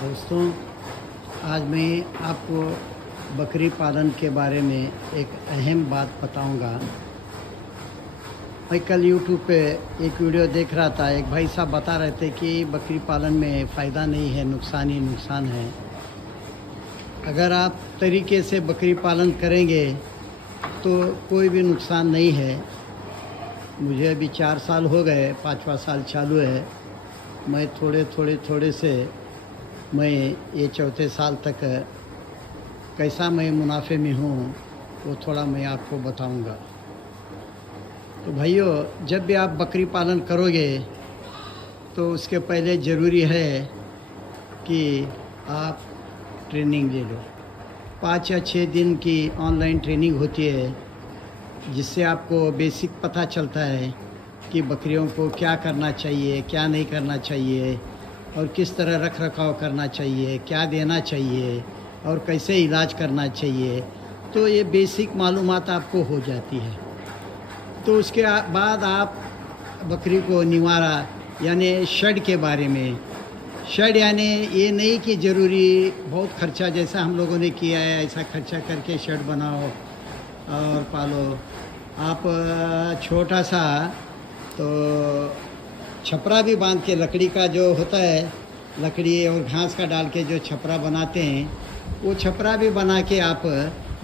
दोस्तों, आज मैं आपको बकरी पालन के बारे में एक अहम बात बताऊंगा। मैं कल यूट्यूब पे एक वीडियो देख रहा था। एक भाई साहब बता रहे थे कि बकरी पालन में फ़ायदा नहीं है, नुकसान ही नुकसान है। अगर आप तरीके से बकरी पालन करेंगे तो कोई भी नुकसान नहीं है। मुझे अभी 4 साल हो गए, 5वां साल चालू है। मैं थोड़े से मैं ये चौथे साल तक कैसा मैं मुनाफे में हूँ वो थोड़ा मैं आपको बताऊंगा। तो भाइयों, जब भी आप बकरी पालन करोगे तो उसके पहले ज़रूरी है कि आप ट्रेनिंग ले लो। 5 या 6 दिन की ऑनलाइन ट्रेनिंग होती है, जिससे आपको बेसिक पता चलता है कि बकरियों को क्या करना चाहिए, क्या नहीं करना चाहिए, और किस तरह रख रखाव करना चाहिए, क्या देना चाहिए और कैसे इलाज करना चाहिए। तो ये बेसिक मालूमात आपको हो जाती है। तो उसके बाद आप बकरी को निवारा यानी शेड के बारे में, शेड यानी ये नहीं कि ज़रूरी बहुत खर्चा जैसा हम लोगों ने किया है ऐसा खर्चा करके शेड बनाओ और पालो। आप छोटा सा तो छपरा भी बांध के, लकड़ी का जो होता है, लकड़ी और घास का डाल के जो छपरा बनाते हैं, वो छपरा भी बना के आप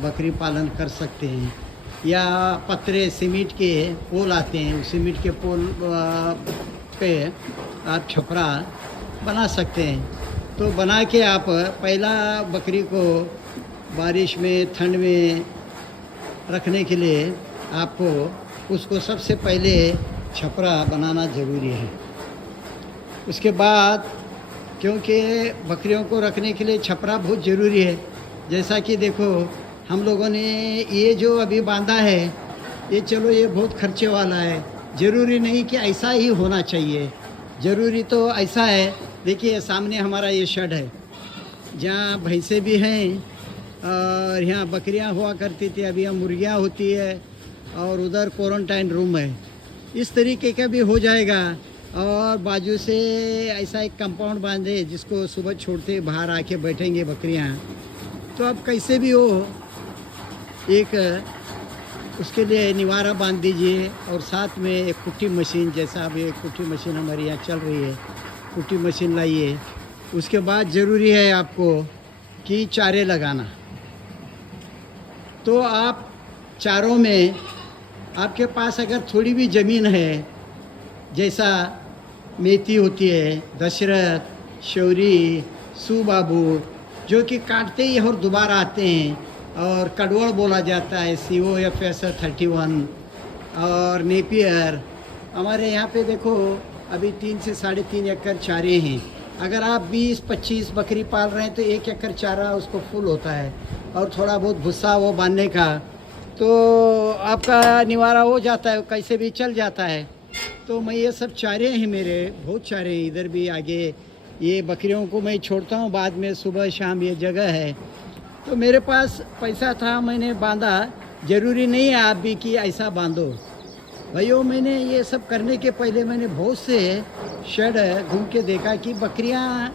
बकरी पालन कर सकते हैं। या पतरे सीमेंट के पोल आते हैं, उस सीमेंट के पोल पे आप छपरा बना सकते हैं। तो बना के आप पहला बकरी को बारिश में, ठंड में रखने के लिए आपको उसको सबसे पहले छपरा बनाना ज़रूरी है। उसके बाद, क्योंकि बकरियों को रखने के लिए छपरा बहुत ज़रूरी है। जैसा कि देखो, हम लोगों ने ये जो अभी बांधा है, ये चलो ये बहुत खर्चे वाला है। ज़रूरी नहीं कि ऐसा ही होना चाहिए। ज़रूरी तो ऐसा है, देखिए सामने हमारा ये शेड है जहाँ भैंसें भी हैं और यहाँ बकरियाँ हुआ करती थी, अभी यहाँ मुर्गियाँ होती है, और उधर क्वारंटाइन रूम है। इस तरीके का भी हो जाएगा। और बाजू से ऐसा एक कंपाउंड बांधे जिसको सुबह छोड़ते बाहर आके बैठेंगे बकरियां। तो अब कैसे भी हो, एक उसके लिए निवारा बांध दीजिए, और साथ में एक कुट्टी मशीन, जैसा अब एक कुट्टी मशीन हमारे यहाँ चल रही है, कुट्टी मशीन लाइए। उसके बाद ज़रूरी है आपको कि चारे लगाना। तो आप चारों में, आपके पास अगर थोड़ी भी ज़मीन है, जैसा मेथी होती है, दशरथ, शौरी, सुबाबू, जो कि काटते ही और दोबारा आते हैं, और कड़वड़ बोला जाता है, COFS 31, और नेपियर। हमारे यहाँ पे देखो अभी 3 से 3.5 एकड़ चारे हैं। अगर आप 20-25 बकरी पाल रहे हैं तो 1 एकड़ चारा उसको फुल होता है, और थोड़ा बहुत भुस्सा वो बांधने का, तो आपका निवारा हो जाता है, कैसे भी चल जाता है। तो मैं ये सब चारे हैं, मेरे बहुत चारे हैं। इधर भी आगे ये बकरियों को मैं छोड़ता हूँ, बाद में सुबह शाम ये जगह है। तो मेरे पास पैसा था, मैंने बांधा। ज़रूरी नहीं है आप भी कि ऐसा बांधो। भाइयों, मैंने ये सब करने के पहले मैंने बहुत से शेड घूम के देखा कि बकरियाँ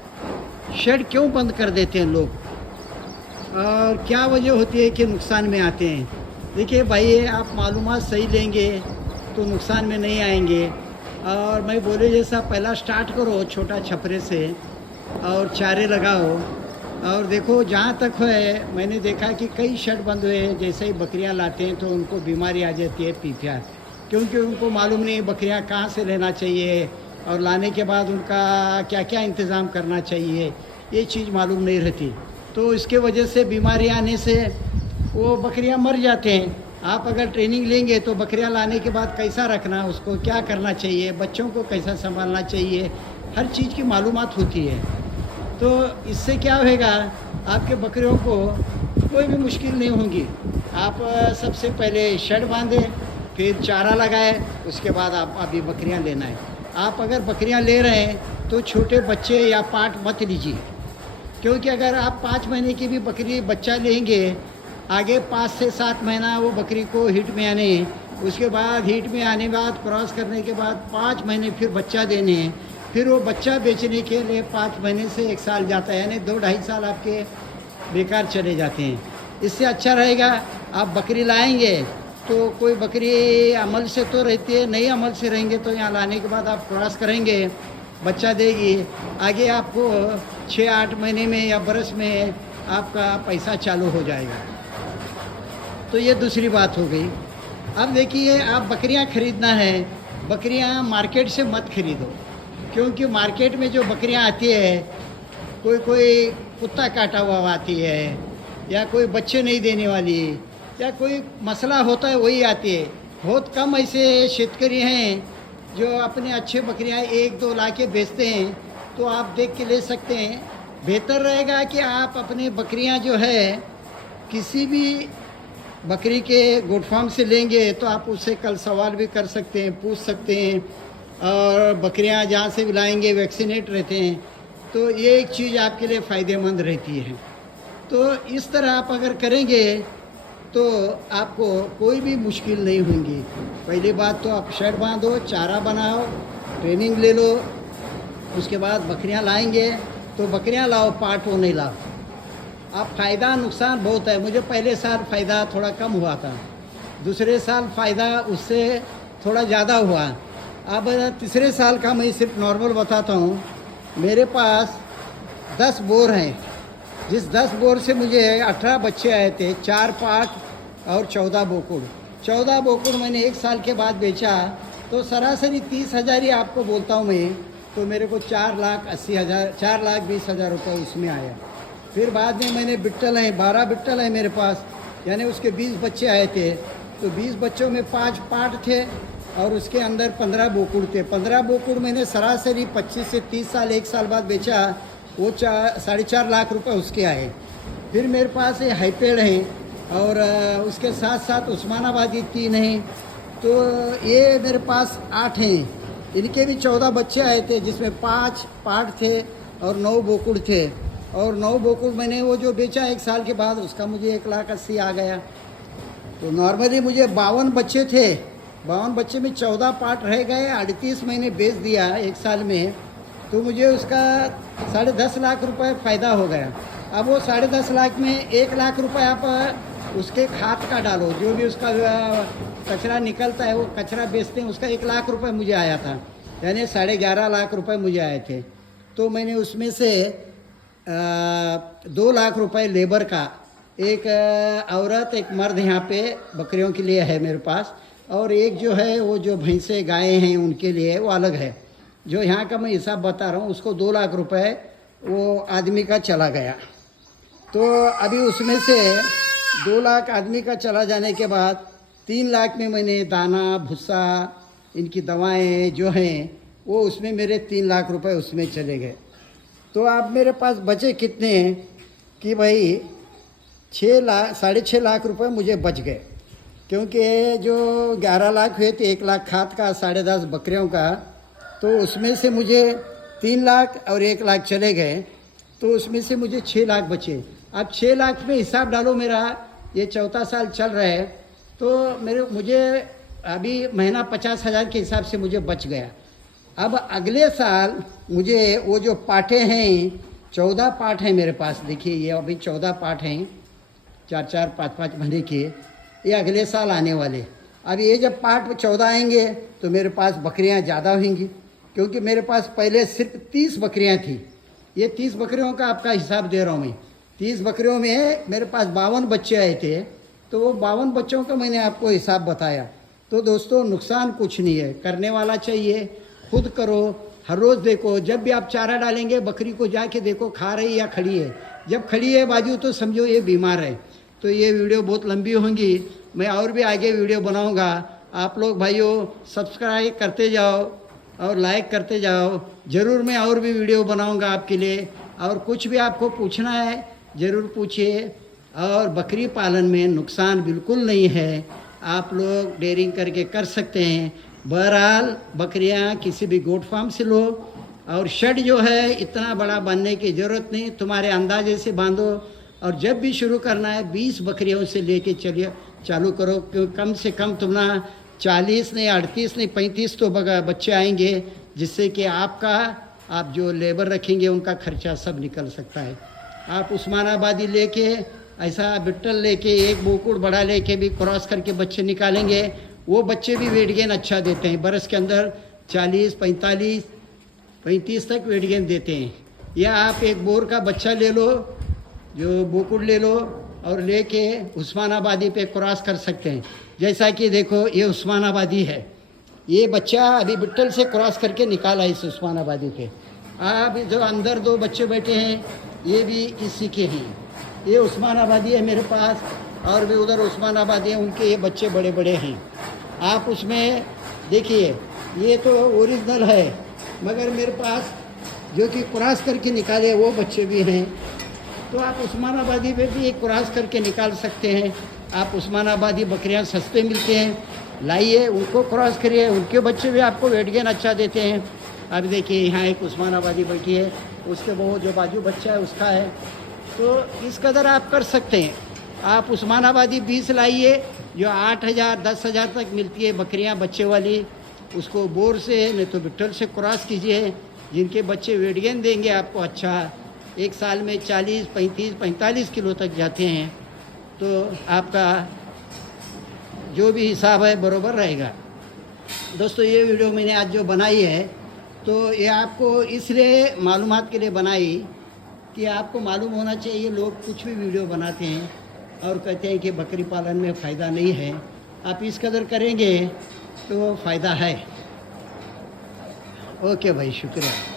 शेड क्यों बंद कर देते हैं लोग, और क्या वजह होती है कि नुकसान में आते हैं। देखिए भाई, आप मालूमात सही लेंगे तो नुकसान में नहीं आएंगे। और मैं बोले जैसा, पहला स्टार्ट करो छोटा छपरे से और चारे लगाओ। और देखो, जहाँ तक है मैंने देखा कि कई शेड बंद हुए हैं। जैसे ही बकरियाँ लाते हैं तो उनको बीमारी आ जाती है, पीपिया, क्योंकि उनको मालूम नहीं बकरियाँ कहाँ से लेना चाहिए, और लाने के बाद उनका क्या क्या इंतज़ाम करना चाहिए, ये चीज़ मालूम नहीं रहती। तो इसके वजह से बीमारी आने से वो बकरियां मर जाते हैं। आप अगर ट्रेनिंग लेंगे तो बकरियां लाने के बाद कैसा रखना, उसको क्या करना चाहिए, बच्चों को कैसा संभालना चाहिए, हर चीज़ की मालूमात होती है। तो इससे क्या होगा, आपके बकरियों को कोई भी मुश्किल नहीं होगी। आप सबसे पहले शेड बांधें, फिर चारा लगाए, उसके बाद आप अभी बकरियां लेना है। आप अगर बकरियां ले रहे हैं तो छोटे बच्चे या पाट मत लीजिए, क्योंकि अगर आप 5 महीने की भी बकरी बच्चा लेंगे, आगे 5 से 7 महीना वो बकरी को हीट में आने हैं, उसके बाद हीट में आने के बाद क्रॉस करने के बाद 5 महीने फिर बच्चा देने हैं। फिर वो बच्चा बेचने के लिए 5 महीने से 1 साल जाता है, यानी 2-2.5 साल आपके बेकार चले जाते हैं। इससे अच्छा रहेगा आप बकरी लाएंगे तो कोई बकरी अमल से तो रहती है, नहीं अमल से रहेंगे तो यहाँ लाने के बाद आप क्रॉस करेंगे, बच्चा देगी, आगे आपको 6-8 महीने में या बरस में आपका पैसा चालू हो जाएगा। तो ये दूसरी बात हो गई। अब देखिए, आप बकरियां खरीदना है, बकरियां मार्केट से मत खरीदो, क्योंकि मार्केट में जो बकरियां आती है, कोई कोई कुत्ता काटा हुआ आती है, या कोई बच्चे नहीं देने वाली, या कोई मसला होता है वही आती है। बहुत कम ऐसे शेतकरी हैं जो अपने अच्छे बकरियां 1-2 ला के बेचते हैं, तो आप देख के ले सकते हैं। बेहतर रहेगा कि आप अपने बकरियां जो है किसी भी बकरी के गोट फार्म से लेंगे तो आप उससे कल सवाल भी कर सकते हैं, पूछ सकते हैं, और बकरियां जहाँ से भी लाएंगे वैक्सीनेट रहते हैं, तो ये एक चीज़ आपके लिए फ़ायदेमंद रहती है। तो इस तरह आप अगर करेंगे तो आपको कोई भी मुश्किल नहीं होंगी। पहली बात तो आप शेड बांधो, चारा बनाओ, ट्रेनिंग ले लो, उसके बाद बकरियां लाएंगे तो बकरियां लाओ, पाठ वो नहीं लाओ। अब फ़ायदा नुकसान बहुत है। मुझे पहले साल फ़ायदा थोड़ा कम हुआ था, दूसरे साल फ़ायदा उससे थोड़ा ज़्यादा हुआ। अब तीसरे साल का मैं सिर्फ नॉर्मल बताता हूँ। मेरे पास 10 बोर हैं, जिस 10 बोर से मुझे 18 बच्चे आए थे, 4 पाठ और 14 बोकुड़। 14 बोकुड़ मैंने 1 साल के बाद बेचा, तो सरासरी 30,000 ही आपको बोलता हूँ मैं, तो मेरे को 4,80,000 4,20,000 रुपये उसमें आया। फिर बाद में मैंने बिट्टल हैं, 12 बिट्टल हैं मेरे पास, यानी उसके 20 बच्चे आए थे, तो 20 बच्चों में 5 पाठ थे और उसके अंदर 15 बोकुड़ थे। 15 बोकुड़ मैंने सरासरी 25 से 30 साल 1 साल बाद बेचा, वो 4.5 लाख रुपए उसके आए। फिर मेरे पास ये हाईपेड हैं और उसके साथ साथ उस्मानाबादी 3 हैं, तो ये मेरे पास 8 हैं। इनके भी 14 बच्चे आए थे, जिसमें 5 पाठ थे और 9 बोकुड़ थे। और 9 बोकुड़ मैंने वो जो बेचा 1 साल के बाद, उसका मुझे 1,80,000 आ गया। तो नॉर्मली मुझे 52 बच्चे थे, 52 बच्चे में 14 पार्ट रह गए, 38 महीने बेच दिया 1 साल में, तो मुझे उसका 10.5 लाख रुपए फ़ायदा हो गया। अब वो 10.5 लाख में 1 लाख रुपए आप उसके खाद का डालो, जो भी उसका कचरा निकलता है वो कचरा बेचते हैं, उसका 1 लाख रुपए मुझे आया था, यानी 11.5 लाख रुपए मुझे आए थे। तो मैंने उसमें से 2 लाख रुपए लेबर का, एक औरत एक मर्द यहाँ पे बकरियों के लिए है मेरे पास, और एक जो है वो जो भैंसे गायें हैं उनके लिए वो अलग है। जो यहाँ का मैं हिसाब बता रहा हूँ, उसको 2 लाख रुपए वो आदमी का चला गया। तो अभी उसमें से 2 लाख आदमी का चला जाने के बाद 3 लाख में मैंने दाना भूसा इनकी दवाएं जो हैं वो उसमें मेरे 3 लाख रुपए उसमें चले गए। तो आप मेरे पास बचे कितने हैं कि भाई 6.5 लाख रुपए मुझे बच गए, क्योंकि जो 11 लाख हुए थे, 1 लाख खाद का, 10.5 बकरियों का, तो उसमें से मुझे 3 लाख और 1 लाख चले गए, तो उसमें से मुझे 6 लाख बचे। अब 6 लाख में हिसाब डालो, मेरा ये 4था साल चल रहा है, तो मुझे अभी महीना 50,000 के हिसाब से मुझे बच गया। अब अगले साल मुझे वो जो पाठे हैं, 14 पाठ हैं मेरे पास, देखिए ये अभी 14 पाठ हैं, 4-4, 5-5 महीने के, ये अगले साल आने वाले। अब ये जब पाठ 14 आएंगे तो मेरे पास बकरियां ज़्यादा होंगी, क्योंकि मेरे पास पहले सिर्फ 30 बकरियां थी। ये 30 बकरियों का आपका हिसाब दे रहा हूँ मैं। 30 बकरियों में मेरे पास 52 बच्चे आए थे, तो वो 52 बच्चों का मैंने आपको हिसाब बताया। तो दोस्तों, नुकसान कुछ नहीं है, करने वाला चाहिए, खुद करो, हर रोज़ देखो। जब भी आप चारा डालेंगे बकरी को जाके देखो खा रही या खड़ी है। जब खड़ी है बाजू तो समझो ये बीमार है। तो ये वीडियो बहुत लंबी होंगी, मैं और भी आगे वीडियो बनाऊंगा। आप लोग भाइयों सब्सक्राइब करते जाओ और लाइक करते जाओ। ज़रूर मैं और भी वीडियो बनाऊंगा आपके लिए, और कुछ भी आपको पूछना है ज़रूर पूछिए। और बकरी पालन में नुकसान बिल्कुल नहीं है, आप लोग डेयरिंग करके कर सकते हैं। बहरहाल बकरियां किसी भी गोट फार्म से लो, और शेड जो है इतना बड़ा बांधने की ज़रूरत नहीं, तुम्हारे अंदाजे से बांधो। और जब भी शुरू करना है 20 बकरियों से लेके चलिए चालू करो, क्योंकि कम से कम तुम्हारा 40 नहीं 38 नहीं 35 तो बच्चे आएंगे। जिससे कि आपका आप जो लेबर रखेंगे उनका खर्चा सब निकल सकता है। आप उस्मानाबादी लेके ऐसा बिट्टल लेके एक बोकुड़ बड़ा लेके भी क्रॉस करके बच्चे निकालेंगे, वो बच्चे भी वेट गेन अच्छा देते हैं। बरस के अंदर 40, 45, 35 तक वेट गेन देते हैं। या आप एक बोर का बच्चा ले लो, जो बोकुड़ ले लो और लेके उस्मानाबादी पे क्रॉस कर सकते हैं। जैसा कि देखो ये उस्मानाबादी है, ये बच्चा अभी बिट्टल से क्रॉस करके निकाला इस उस्मानाबादी पे। आप जो अंदर 2 बच्चे बैठे हैं ये भी इसी के हैं। ये उस्मानाबादी है मेरे पास, और भी उधर उस्मानाबादी है, उनके ये बच्चे बड़े बड़े हैं। आप उसमें देखिए ये तो ओरिजिनल है, मगर मेरे पास जो कि क्रॉस करके निकाले वो बच्चे भी हैं। तो आप उस्मानाबादी पे भी एक क्रॉस करके निकाल सकते हैं। आप उस्मानाबादी बकरियां सस्ते मिलते हैं, लाइए उनको क्रॉस करिए, उनके बच्चे भी आपको वेट गेन अच्छा देते हैं। अब देखिए यहाँ एक उस्मानाबादी बैठी है, उसके वो जो बाजू बच्चा है उसका है। तो इस कदर आप कर सकते हैं। आप उस्मानाबादी 20 लाइए, जो 8,000 10,000 तक मिलती है बकरियां बच्चे वाली, उसको बोर से नहीं तो बिट्टल से क्रॉस कीजिए, जिनके बच्चे वेट गेन देंगे आपको अच्छा। एक साल में 40, 35, 45 किलो तक जाते हैं। तो आपका जो भी हिसाब है बरोबर रहेगा। दोस्तों ये वीडियो मैंने आज जो बनाई है, तो ये आपको इसलिए मालूमात के लिए बनाई कि आपको मालूम होना चाहिए। लोग कुछ भी वीडियो बनाते हैं और कहते हैं कि बकरी पालन में फ़ायदा नहीं है। आप इस कदर करेंगे तो फ़ायदा है। ओके भाई, शुक्रिया।